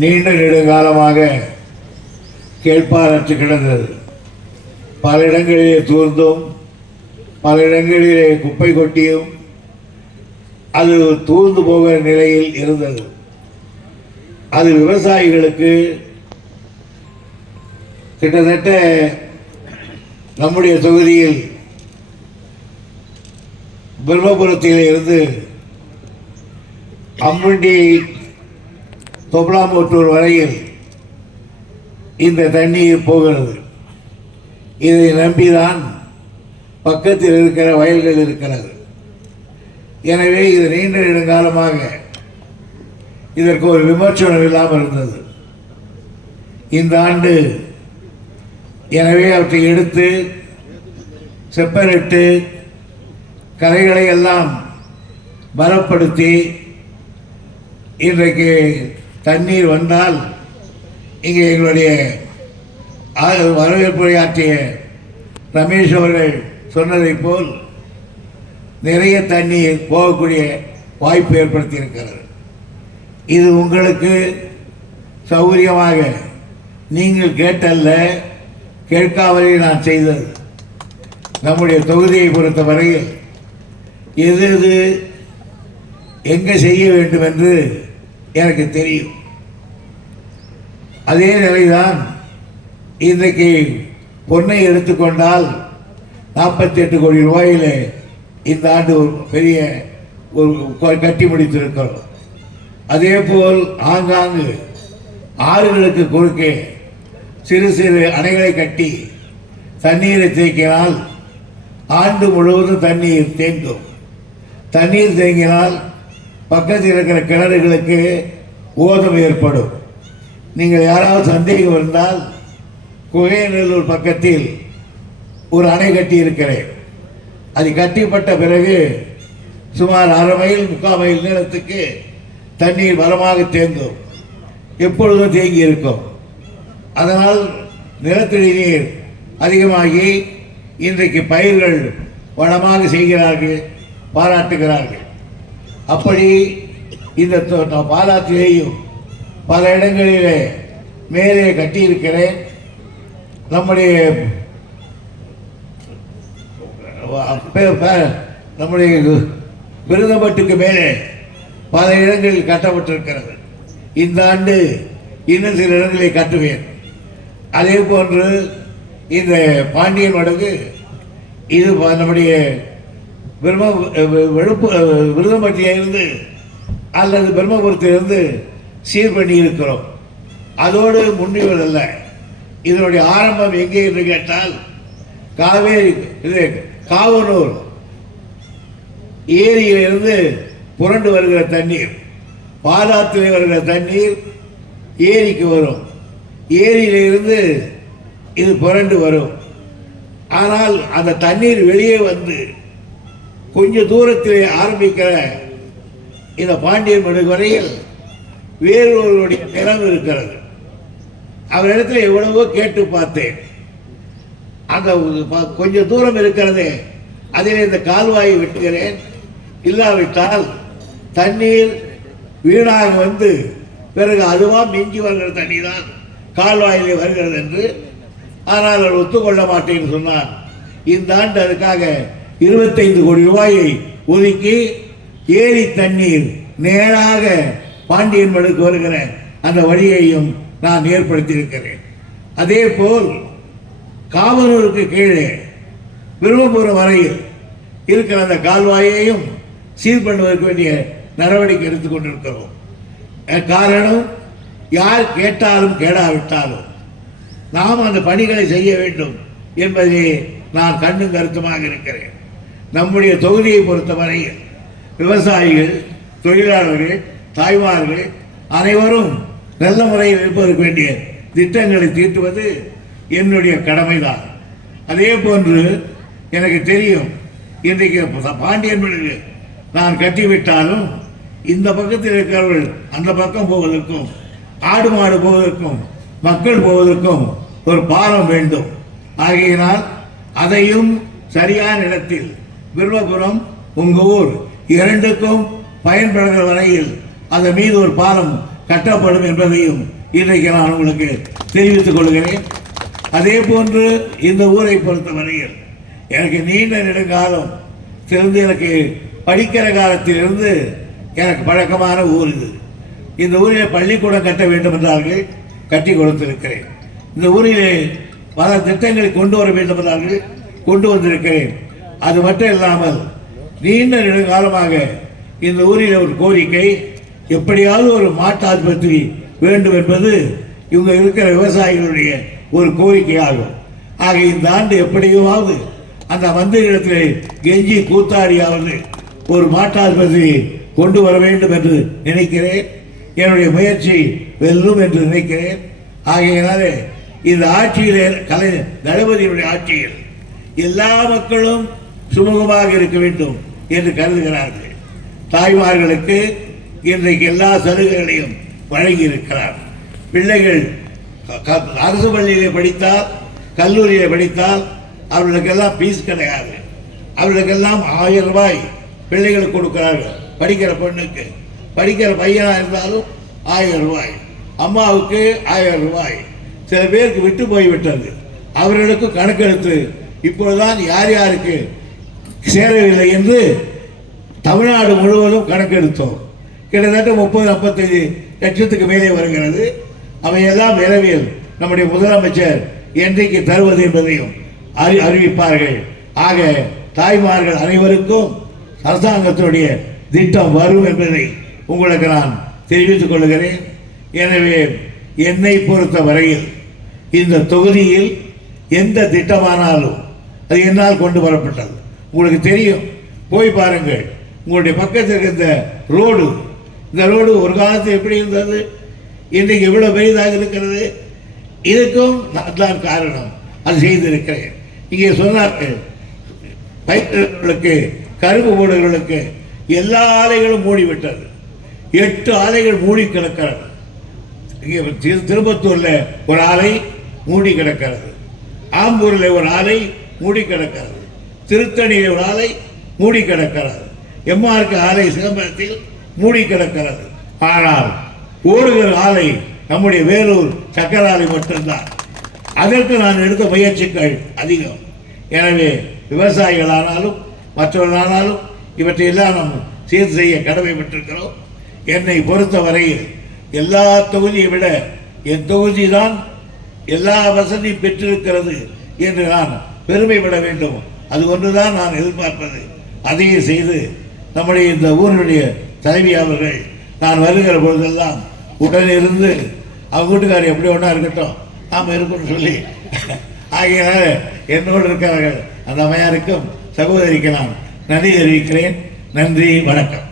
நீண்ட நெடுங்காலமாக கேட்பாரற்று கிடந்தது. பல இடங்களிலே தூர்ந்தும் பல இடங்களிலே குப்பை கொட்டியும் அது தூர்ந்து போகிற நிலையில் இருந்தது. அது விவசாயிகளுக்கு கிட்டத்தட்ட நம்முடைய தொகுதியில் பிரம்மபுரத்தில் இருந்து அம்முண்டி தொப்லாமோட்டூர் வரையில் இந்த தண்ணீர் போகிறது. இதை நம்பிதான் பக்கத்தில் இருக்கிற வயல்கள் இருக்கிறது. எனவே இது நீண்ட நெடுங்காலமாக இதற்கு ஒரு விமர்சனம் இல்லாமல் இருந்தது. இந்த ஆண்டு எனவே அவற்றை எடுத்து செப்பரிட்டு கரைகளை எல்லாம் பலப்படுத்தி இன்றைக்கு தண்ணீர் வந்தால் இங்கே எங்களுடைய வரவேற்பு வரவேற்புரையாற்றிய ரமேஷ் அவர்கள் சொன்னதைப் போல் நிறைய தண்ணீர் போகக்கூடிய வாய்ப்பு ஏற்படுத்தியிருக்கிறது. இது உங்களுக்கு சௌகரியமாக நீங்கள் கேட்டல்ல கேட்காமலே நான் செய்தது. நம்முடைய தொகுதியை பொறுத்த வரையில் எது எது எங்கே செய்ய வேண்டும் என்று எனக்கு தெரியும். அதே நிலைதான் இன்றைக்கு பொன்னை எடுத்துக்கொண்டால் நாற்பத்தி எட்டு கோடி ரூபாயிலே இந்த ஆண்டு ஒரு பெரிய ஒரு கொ- கட்டி முடித்திருக்கிறோம். அதே போல் ஆங்காங்கு ஆறுகளுக்கு குறுக்கே சிறு சிறு அணைகளை கட்டி தண்ணீரை தேக்கினால் ஆண்டு முழுவதும் தண்ணீர் தேங்கும். தண்ணீர் தேங்கினால் பக்கத்தில் இருக்கிற கிணறுகளுக்கு ஓதம் ஏற்படும். நீங்கள் யாராவது சந்தேகம் இருந்தால் குகையநல்லூர் பக்கத்தில் ஒரு அணை கட்டி இருக்கிறேன் அது கட்டிப்பட்ட பிறகு சுமார் அரை மைல் முக்கால் மைல் நீளத்துக்கு தண்ணீர் பலமாக தேங்கும். எப்பொழுதும் தேங்கி இருக்கும். அதனால் நிலத்தடி நீர் அதிகமாகி இன்றைக்கு பயிர்கள் வளமாக செய்கிறார்கள் பாராட்டுகிறார்கள். அப்படி இந்த பாலாற்றிலேயும் பல இடங்களிலே மேலே கட்டியிருக்கிறேன். நம்முடைய நம்முடைய விருதம்பட்டுக்கு மேலே பல இடங்களில் கட்டப்பட்டிருக்கிறது. இந்த ஆண்டு இன்னும் சில இடங்களை கட்டுவேன். அதே போன்று இந்த பாண்டியன் வடகு இது ப- நம்முடைய பிரம்ம வெளுப்பு விருதம்பட்டியிலிருந்து அல்லது பிரம்மபுரத்திலிருந்து சீர் பண்ணி இருக்கிறோம். அதோடு முன்னிவதல்ல இதனுடைய ஆரம்பம் எங்கே என்று கேட்டால் காவேரி இது காவனூர். ஏரியிலிருந்து புரண்டு வருகிற தண்ணீர் பாதாத்தில் வருகிற தண்ணீர் ஏரிக்கு வரும். ஏரியிலிருந்து இது புரண்டு வரும். ஆனால் அந்த தண்ணீர் வெளியே வந்து கொஞ்ச தூரத்திலே ஆரம்பிக்கிற இந்த பாண்டியன் மடு வரையில் வேறொருவருடைய நிலம் இருக்கிறது. அவரிடத்தில் எவ்வளவோ கேட்டு பார்த்தேன். அந்த ப- கொஞ்சம் தூரம் இருக்கிறதே அதில் இந்த கால்வாயை வெட்டுகிறேன். இல்லாவிட்டால் தண்ணீர் வீணாக வந்து பிறகு அதுவா மிஞ்சி வருகிற தண்ணி தான் கால்வாயிலே வருகிறது என்று ஆனால் அவர் ஒத்துக்கொள்ள மாட்டேன்னு சொன்னார். இந்த ஆண்டு அதுக்காக இருபத்தைந்து கோடி ரூபாயை ஒதுக்கி ஏரி தண்ணீர் நேராக பாண்டியன் மடுக்கு வருகிற அந்த வழியையும் நான் ஏற்படுத்தியிருக்கிறேன். அதே போல் காவலூருக்கு கீழே விரும்பபுரம் வரையில் இருக்கிற அந்த கால்வாயையும் சீர் பண்ணுவதற்கு வேண்டிய நடவடிக்கை எடுத்துக்கொண்டிருக்கிறோம் காரணம் யார் கேட்டாலும் கேடாவிட்டாலும் நாம் அந்த பணிகளை செய்ய வேண்டும் என்பதே நான் கண்ணும் கருத்துமாக இருக்கிறேன். நம்முடைய தொகுதியை பொறுத்தவரையில் விவசாயிகள் தொழிலாளர்கள் தாய்மார்கள் அனைவரும் நல்ல முறையில் இருப்பதற்கு வேண்டிய திட்டங்களை தீட்டுவது என்னுடைய கடமைதான். அதே போன்று எனக்கு தெரியும் இன்றைக்கு பாண்டியன் பிறகு நான் கட்டிவிட்டாலும் இந்த பக்கத்தில் இருக்கிறவர்கள் அந்த பக்கம் போவதற்கும் ஆடு மாடு போவதற்கும் மக்கள் போவதற்கும் ஒரு பாலம் வேண்டும். ஆகையினால் அதையும் சரியான இடத்தில் விரும்பபுரம் உங்கள் ஊர் இரண்டுக்கும் பயன்படுகிற வரையில் அதன் மீது ஒரு பாலம் கட்டப்படும் என்பதையும் இன்றைக்கு நான் உங்களுக்கு தெரிவித்துக் கொள்கிறேன். அதே போன்று இந்த ஊரை பொறுத்தவரையில் எனக்கு நீண்ட நெடுங்காலம் சிறந்து எனக்கு படிக்கிற காலத்திலிருந்து எனக்கு பழக்கமான ஊர் இது. இந்த ஊரில் பள்ளிக்கூடம் கட்ட வேண்டும் என்றார்கள் கட்டி கொடுத்திருக்கிறேன். இந்த ஊரிலே பல திட்டங்களை கொண்டு வர வேண்டும் என்றார்கள் கொண்டு வந்திருக்கிறேன். அது மட்டும் இல்லாமல் நீண்ட நெடுங்காலமாக இந்த ஊரில் ஒரு கோரிக்கை எப்படியாவது ஒரு மாட்டு ஆஸ்பத்திரி வேண்டும் என்பது இவங்க இருக்கிற விவசாயிகளுடைய ஒரு கோரிக்கையாகும். ஆக இந்த ஆண்டு எப்படியாவது அந்த மந்திரிடத்தில் கெஞ்சி கூத்தாடியாவது ஒரு மாட்டு ஆஸ்பத்திரி கொண்டு வர வேண்டும் என்று நினைக்கிறேன். என்னுடைய முயற்சி வெல்லும் என்று நினைக்கிறேன். ஆகையினாலே இந்த ஆட்சியில் கலை தளபதியுடைய ஆட்சியில் எல்லா மக்களும் சுமூகமாக இருக்க வேண்டும் என்று கருதுகிறார்கள். தாய்மார்களுக்கு இன்றைக்கு எல்லா சலுகைகளையும் வழங்கி இருக்கிறார் பிள்ளைகள் க- அரசு பள்ளியிலே படித்தால் கல்லூரியிலே படித்தால் அவர்களுக்கெல்லாம் ஃபீஸ் கிடையாது. அவர்களுக்கெல்லாம் ஆயிரம் ரூபாய் பிள்ளைகளுக்கு கொடுக்கிறார்கள். படிக்கிற பெண்ணுக்கு. படிக்கிற பையனாக இருந்தாலும் ஆயிரம் ரூபாய். அம்மாவுக்கு ஆயிரம் ரூபாய். சில பேருக்கு விட்டு போய்விட்டது அவர்களுக்கு கணக்கெடுத்து இப்பொழுதுதான் யார் யாருக்கு சேரவில்லை என்று தமிழ்நாடு முழுவதும் கணக்கெடுத்தோம். கிட்டத்தட்ட முப்பது நாற்பத்தஞ்சு லட்சத்துக்கு மேலே வருகிறது. அவையெல்லாம் விரைவில் நம்முடைய முதலமைச்சர் என்றைக்கு தருவது என்பதையும் அறி அறிவிப்பார்கள். ஆக தாய்மார்கள் அனைவருக்கும் அரசாங்கத்தினுடைய திட்டம் வரும் என்பதை உங்களுக்கு நான் தெரிவித்துக் கொள்கிறேன். எனவே என்னை பொறுத்த வரையில் இந்த தொகுதியில் எந்த திட்டமானாலும் அது என்னால் கொண்டு வரப்பட்டது. உங்களுக்கு தெரியும். போய் பாருங்கள். உங்களுடைய பக்கத்தில் இருக்கிற இந்த ரோடு இந்த ரோடு ஒரு காலத்தில் எப்படி இருந்தது? இன்றைக்கு எவ்வளோ பெரிதாக இருக்கிறது? இதுக்கும் நான் தான் காரணம். அது செய்திருக்கிறேன். இங்கே சொன்னார்கள் பயிர்களுக்கு கரும்பு போடுகளுக்கு எல்லா ஆலைகளும் மூடிவிட்டது. எட்டு ஆலைகள் மூடி கிடக்கிறது. இங்கே திரு- ஒரு ஆலை மூடி கிடக்கிறது. ஆம்பூரில் ஒரு ஆலை மூடி கிடக்கிறது. திருத்தணியில் ஒரு ஆலை மூடி கிடக்கிறது. எம்ஆர்க்கு ஆலை சிதம்பரத்தில் மூடி கிடக்கிறது. ஆனால் ஓடுகிற ஆலை நம்முடைய வேலூர் சக்கர ஆலை மட்டும்தான். அதற்கு நான் எடுத்த முயற்சிகள் அதிகம். எனவே விவசாயிகளானாலும் மற்றவர்களானாலும் இவற்றையெல்லாம் நாம் சீர் செய்ய கடமைப்பட்டிருக்கிறோம். என்னை பொறுத்த வரையில் எல்லா தொகுதியை விட என் தொகுதி தான் எல்லா வசதியும் பெற்றிருக்கிறது என்று நான் பெருமைப்பட வேண்டும். அது ஒன்றுதான் நான் எதிர்பார்ப்பது. அதையே செய்து நம்முடைய இந்த ஊரினுடைய தலைவி அவர்கள். நான் வருகிற பொழுதெல்லாம் உடனே இருந்து அவங்க வீட்டுக்காரர் எப்படி ஒன்றா இருக்கட்டும் நாம் இருக்கணும்னு சொல்லி. ஆகையினால என்னோடு இருக்கிறார்கள் அந்த அம்மையாருக்கும் சகோதரிக்கு நான் நன்றி தெரிவிக்கிறேன். நன்றி வணக்கம்.